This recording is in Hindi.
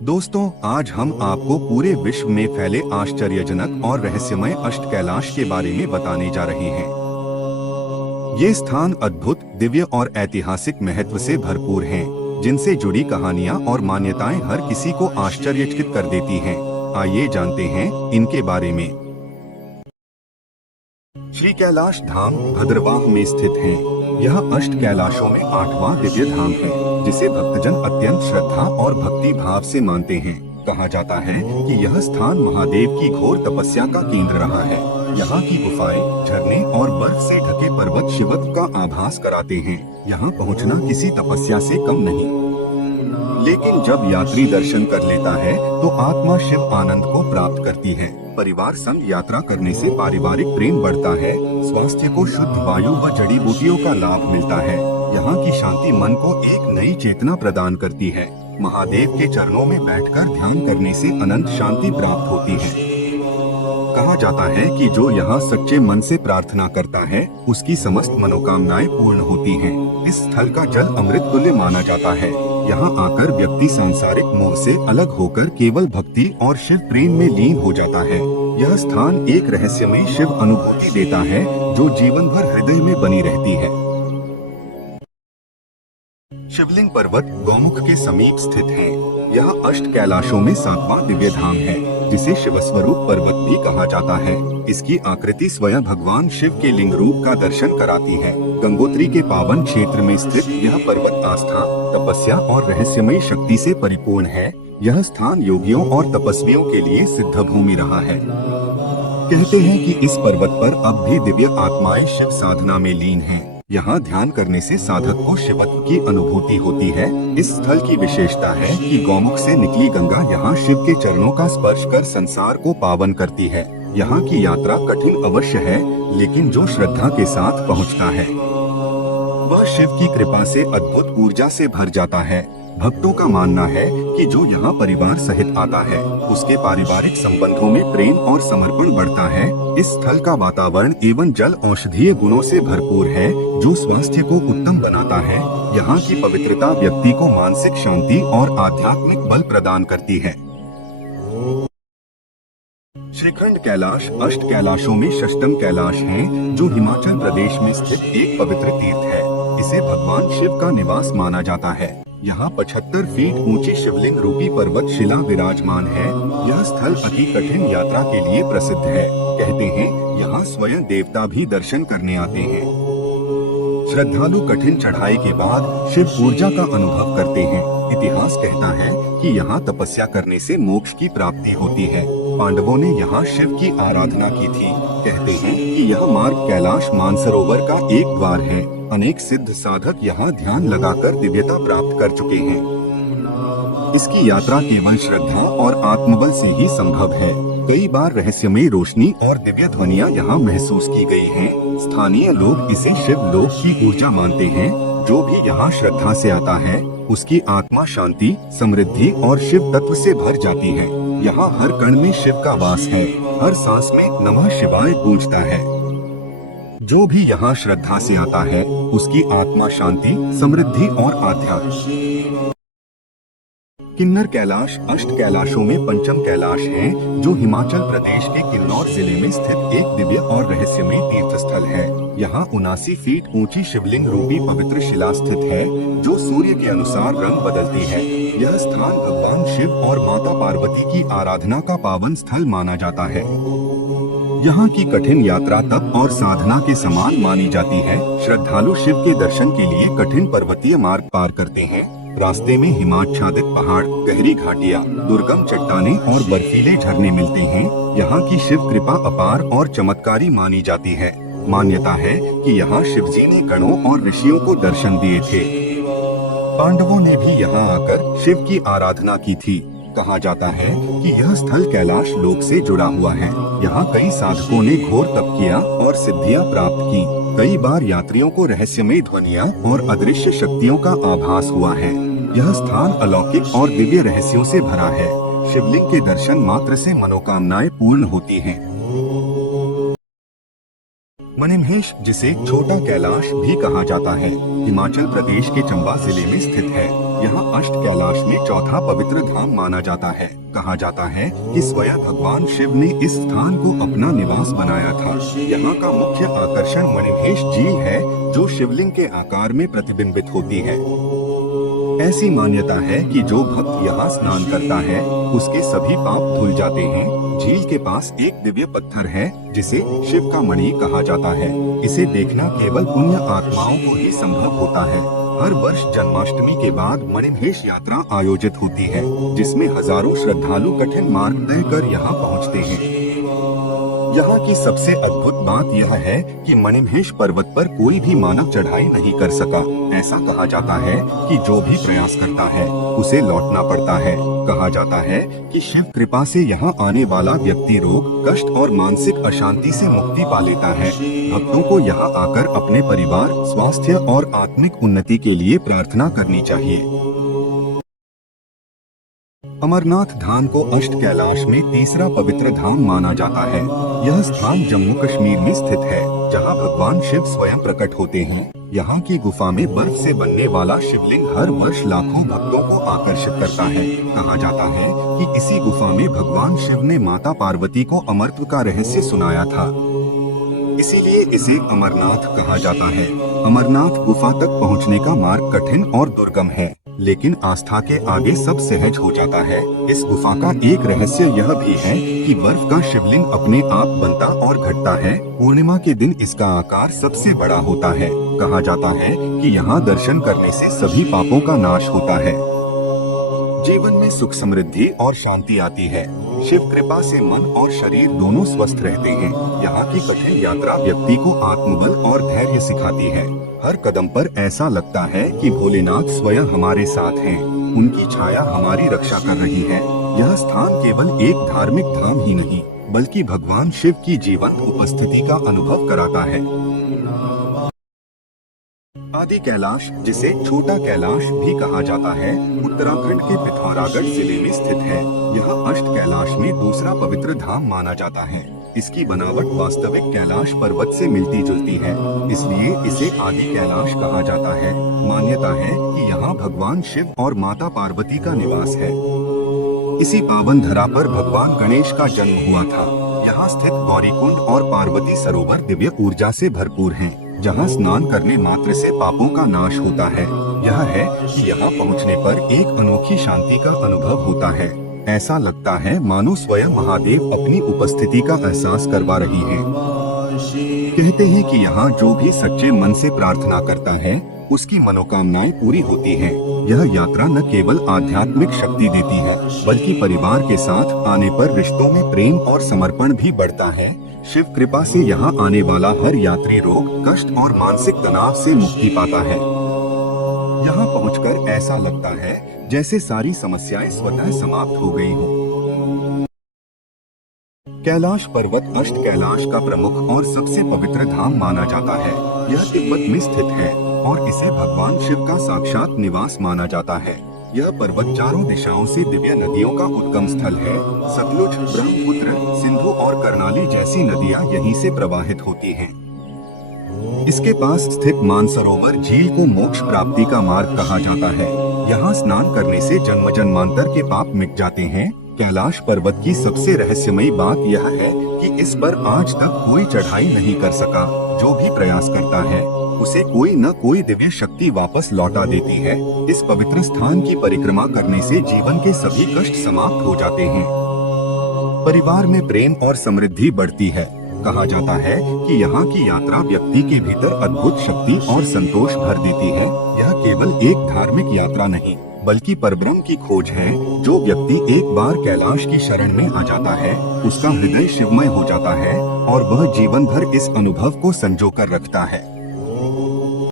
दोस्तों, आज हम आपको पूरे विश्व में फैले आश्चर्यजनक और रहस्यमय अष्ट कैलाश के बारे में बताने जा रहे हैं। ये स्थान अद्भुत, दिव्य और ऐतिहासिक महत्व से भरपूर हैं, जिनसे जुड़ी कहानियाँ और मान्यताएं हर किसी को आश्चर्यचकित कर देती हैं। आइए जानते हैं इनके बारे में। श्री कैलाश धाम भद्रवाह में स्थित है। यह अष्ट कैलाशों में 8वां दिव्य धाम है, जिसे भक्तजन अत्यंत श्रद्धा और भक्ति भाव से मानते हैं। कहा जाता है कि यह स्थान महादेव की घोर तपस्या का केंद्र रहा है। यहाँ की गुफाएं, झरने और बर्फ से ढके पर्वत शिवत्व का आभास कराते हैं। यहाँ पहुँचना किसी तपस्या से कम नहीं। लेकिन जब यात्री दर्शन कर लेता है तो आत्मा शिव आनंद को प्राप्त करती है। परिवार संग यात्रा करने से पारिवारिक प्रेम बढ़ता है, स्वास्थ्य को शुद्ध वायु व जड़ी बूटियों का लाभ मिलता है। यहाँ की शांति मन को एक नई चेतना प्रदान करती है। महादेव के चरणों में बैठकर ध्यान करने से अनंत शांति प्राप्त होती है। कहा जाता है कि जो यहाँ सच्चे मन से प्रार्थना करता है, उसकी समस्त मनोकामनाएं पूर्ण होती हैं। इस स्थल का जल अमृत तुल्य माना जाता है। यहाँ आकर व्यक्ति सांसारिक मोह से अलग होकर केवल भक्ति और शिव प्रेम में लीन हो जाता है। यह स्थान एक रहस्यमय शिव अनुभूति देता है, जो जीवन भर हृदय में बनी रहती है। शिवलिंग पर्वत गौमुख के समीप स्थित है। यह अष्ट कैलाशों में 7वां दिव्य धाम है, जिसे शिवस्वरूप पर्वत भी कहा जाता है। इसकी आकृति स्वयं भगवान शिव के लिंग रूप का दर्शन कराती है। गंगोत्री के पावन क्षेत्र में स्थित यह पर्वत आस्था, तपस्या और रहस्यमय शक्ति से परिपूर्ण है। यह स्थान योगियों और तपस्वियों के लिए सिद्ध भूमि रहा है। कहते हैं कि इस पर्वत पर अब भी दिव्य आत्माएं शिव साधना में लीन हैं। यहाँ ध्यान करने से साधक को शिवत्व की अनुभूति होती है। इस स्थल की विशेषता है कि गौमुख से निकली गंगा यहाँ शिव के चरणों का स्पर्श कर संसार को पावन करती है। यहाँ की यात्रा कठिन अवश्य है, लेकिन जो श्रद्धा के साथ पहुँचता है, वह शिव की कृपा से अद्भुत ऊर्जा से भर जाता है। भक्तों का मानना है कि जो यहाँ परिवार सहित आता है, उसके पारिवारिक संबंधों में प्रेम और समर्पण बढ़ता है। इस स्थल का वातावरण एवं जल औषधीय गुणों से भरपूर है, जो स्वास्थ्य को उत्तम बनाता है। यहाँ की पवित्रता व्यक्ति को मानसिक शांति और आध्यात्मिक बल प्रदान करती है। श्रीखंड कैलाश अष्ट कैलाशों में षष्ठम कैलाश है, जो हिमाचल प्रदेश में स्थित एक पवित्र तीर्थ है। इसे भगवान शिव का निवास माना जाता है। यहाँ 75 फीट ऊंची शिवलिंग रूपी पर्वत शिला विराजमान है। यह स्थल अति कठिन यात्रा के लिए प्रसिद्ध है। कहते हैं यहाँ स्वयं देवता भी दर्शन करने आते हैं। श्रद्धालु कठिन चढ़ाई के बाद शिव ऊर्जा का अनुभव करते हैं। इतिहास कहता है कि यहाँ तपस्या करने से मोक्ष की प्राप्ति होती है। पांडवों ने यहाँ शिव की आराधना की थी। कहते हैं कि यह मार्ग कैलाश मानसरोवर का एक द्वार है। अनेक सिद्ध साधक यहाँ ध्यान लगाकर दिव्यता प्राप्त कर चुके हैं। इसकी यात्रा केवल श्रद्धा और आत्मबल से ही संभव है। कई बार रहस्यमय रोशनी और दिव्य ध्वनियाँ यहाँ महसूस की गई हैं। स्थानीय लोग इसे शिव लोक की ऊर्जा मानते हैं। जो भी यहाँ श्रद्धा से आता है, उसकी आत्मा शांति, समृद्धि और शिव तत्व से भर जाती है। यहाँ हर कण में शिव का वास है। हर सांस में नमः शिवाय गूंजता है। जो भी यहाँ श्रद्धा से आता है, उसकी आत्मा शांति, समृद्धि और आध्यात्म। किन्नर कैलाश अष्ट कैलाशों में पंचम कैलाश है, जो हिमाचल प्रदेश के किन्नौर जिले में स्थित एक दिव्य और रहस्यमय तीर्थ स्थल है। यहाँ 79 फीट ऊंची शिवलिंग रूपी पवित्र शिला स्थित है, जो सूर्य के अनुसार रंग बदलती है। यह स्थान भगवान शिव और माता पार्वती की आराधना का पावन स्थल माना जाता है। यहाँ की कठिन यात्रा तप और साधना के समान मानी जाती है। श्रद्धालु शिव के दर्शन के लिए कठिन पर्वतीय मार्ग पार करते हैं। रास्ते में हिमाच्छादित पहाड़, गहरी घाटियाँ, दुर्गम चट्टानें और बर्फीले झरने मिलते हैं। यहाँ की शिव कृपा अपार और चमत्कारी मानी जाती है। मान्यता है कि यहाँ शिवजी ने गणों और ऋषियों को दर्शन दिए थे। पांडवों ने भी यहाँ आकर शिव की आराधना की थी। कहा जाता है कि यह स्थल कैलाश लोक से जुड़ा हुआ है। यहाँ कई साधकों ने घोर तप किया और सिद्धियाँ प्राप्त की। कई बार यात्रियों को रहस्यमय ध्वनियाँ और अदृश्य शक्तियों का आभास हुआ है। यह स्थान अलौकिक और दिव्य रहस्यों से भरा है। शिवलिंग के दर्शन मात्र से मनोकामनाएं पूर्ण होती हैं। मणिमहेश, जिसे छोटा कैलाश भी कहा जाता है, हिमाचल प्रदेश के चंबा जिले में स्थित है। यहाँ अष्ट कैलाश में चौथा पवित्र धाम माना जाता है। कहा जाता है कि स्वयं भगवान शिव ने इस स्थान को अपना निवास बनाया था। यहाँ का मुख्य आकर्षण मणिमहेश झील है, जो शिवलिंग के आकार में प्रतिबिंबित होती है। ऐसी मान्यता है कि जो भक्त यहाँ स्नान करता है उसके सभी पाप धुल जाते हैं। झील के पास एक दिव्य पत्थर है जिसे शिव का मणि कहा जाता है। इसे देखना केवल पुण्य आत्माओं को ही संभव होता है। हर वर्ष जन्माष्टमी के बाद मणिमहेश यात्रा आयोजित होती है, जिसमें हजारों श्रद्धालु कठिन मार्ग तय कर यहाँ पहुँचते हैं। यहाँ की सबसे अद्भुत बात यह है कि मणिमहेश पर्वत पर कोई भी मानव चढ़ाई नहीं कर सका। ऐसा कहा जाता है कि जो भी प्रयास करता है उसे लौटना पड़ता है। कहा जाता है कि शिव कृपा से यहाँ आने वाला व्यक्ति रोग, कष्ट और मानसिक अशांति से मुक्ति पा लेता है। भक्तों को यहाँ आकर अपने परिवार, स्वास्थ्य और आत्मिक उन्नति के लिए प्रार्थना करनी चाहिए। अमरनाथ धाम को अष्ट कैलाश में तीसरा पवित्र धाम माना जाता है। यह स्थान जम्मू कश्मीर में स्थित है, जहां भगवान शिव स्वयं प्रकट होते हैं। यहाँ की गुफा में बर्फ से बनने वाला शिवलिंग हर वर्ष लाखों भक्तों को आकर्षित करता है। कहा जाता है कि इसी गुफा में भगवान शिव ने माता पार्वती को अमरत्व का रहस्य सुनाया था, इसीलिए इसे अमरनाथ कहा जाता है। अमरनाथ गुफा तक पहुँचने का मार्ग कठिन और दुर्गम है, लेकिन आस्था के आगे सब सहज हो जाता है। इस गुफा का एक रहस्य यह भी है कि बर्फ का शिवलिंग अपने आप बनता और घटता है। पूर्णिमा के दिन इसका आकार सबसे बड़ा होता है। कहा जाता है कि यहाँ दर्शन करने से सभी पापों का नाश होता है, जीवन में सुख समृद्धि और शांति आती है। शिव कृपा से मन और शरीर दोनों स्वस्थ रहते हैं। यहाँ की कठिन यात्रा व्यक्ति को आत्मबल और धैर्य सिखाती है। हर कदम पर ऐसा लगता है कि भोलेनाथ स्वयं हमारे साथ हैं। उनकी छाया हमारी रक्षा कर रही है। यह स्थान केवल एक धार्मिक धाम ही नहीं, बल्कि भगवान शिव की जीवंत उपस्थिति का अनुभव कराता है। आदि कैलाश, जिसे छोटा कैलाश भी कहा जाता है, उत्तराखंड के पिथौरागढ़ जिले में स्थित है। यह अष्ट कैलाश में दूसरा पवित्र धाम माना जाता है। इसकी बनावट वास्तविक कैलाश पर्वत से मिलती जुलती है, इसलिए इसे आदि कैलाश कहा जाता है। मान्यता है कि यहाँ भगवान शिव और माता पार्वती का निवास है। इसी पावन धरा पर भगवान गणेश का जन्म हुआ था। यहाँ स्थित गौरीकुंड और पार्वती सरोवर दिव्य ऊर्जा से भरपूर हैं, जहाँ स्नान करने मात्र से पापों का नाश होता है। यह है कि यहाँ पहुँचने पर एक अनोखी शांति का अनुभव होता है। ऐसा लगता है मानो स्वयं महादेव अपनी उपस्थिति का एहसास करवा रही हैं। कहते हैं कि यहाँ जो भी सच्चे मन से प्रार्थना करता है उसकी मनोकामनाएं पूरी होती हैं। यह यात्रा न केवल आध्यात्मिक शक्ति देती है, बल्कि परिवार के साथ आने पर रिश्तों में प्रेम और समर्पण भी बढ़ता है। शिव कृपा से यहाँ आने वाला हर यात्री रोग, कष्ट और मानसिक तनाव से मुक्ति पाता है। यहाँ पहुंचकर ऐसा लगता है जैसे सारी समस्याएं स्वतः समाप्त हो गई हों। कैलाश पर्वत अष्ट कैलाश का प्रमुख और सबसे पवित्र धाम माना जाता है। यह तिब्बत में स्थित है और इसे भगवान शिव का साक्षात निवास माना जाता है। यह पर्वत चारों दिशाओं से दिव्य नदियों का उद्गम स्थल है। सतलुज, ब्रह्मपुत्र, सिंधु और कर्णाली जैसी नदियां यहीं से प्रवाहित होती हैं। इसके पास स्थित मानसरोवर झील को मोक्ष प्राप्ति का मार्ग कहा जाता है। यहाँ स्नान करने से जन्म जन्मांतर के पाप मिट जाते हैं। कैलाश पर्वत की सबसे रहस्यमयी बात यह है कि इस पर आज तक कोई चढ़ाई नहीं कर सका। जो भी प्रयास करता है उसे कोई न कोई दिव्य शक्ति वापस लौटा देती है। इस पवित्र स्थान की परिक्रमा करने से जीवन के सभी कष्ट समाप्त हो जाते हैं। परिवार में प्रेम और समृद्धि बढ़ती है। कहा जाता है कि यहाँ की यात्रा व्यक्ति के भीतर अद्भुत शक्ति और संतोष भर देती है। यह केवल एक धार्मिक यात्रा नहीं, बल्कि परब्रह्म की खोज है। जो व्यक्ति एक बार कैलाश की शरण में आ जाता है उसका हृदय शिवमय हो जाता है और वह जीवन भर इस अनुभव को संजो कर रखता है।